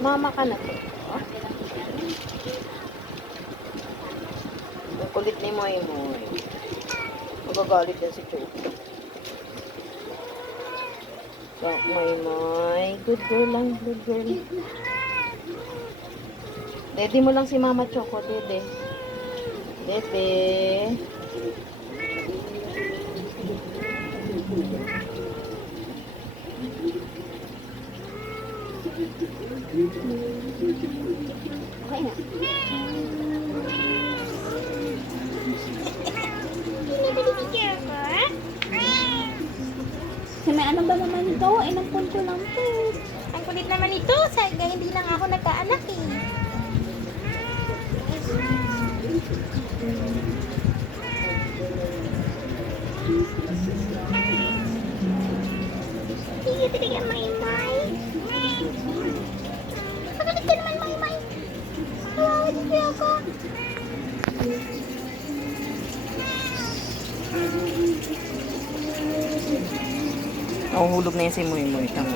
Mama ka na to. Oh. Ang kulit ni Moy Moy. Magagalit yan si Choco. So, Moy Moy. Good girl lang. Good girl. Dede mo lang si Mama Choco. Dede. Dede. Okay na. May ano ba naman ito? Ilang punto lang po. Ang kulit naman ito. Hindi lang ako nagkaanak eh. Sige, talaga, Maymay. Pagalit ka naman, Maymay. Kawawa dito ako. Nahuhulog na yan si Moy Moy. Tama.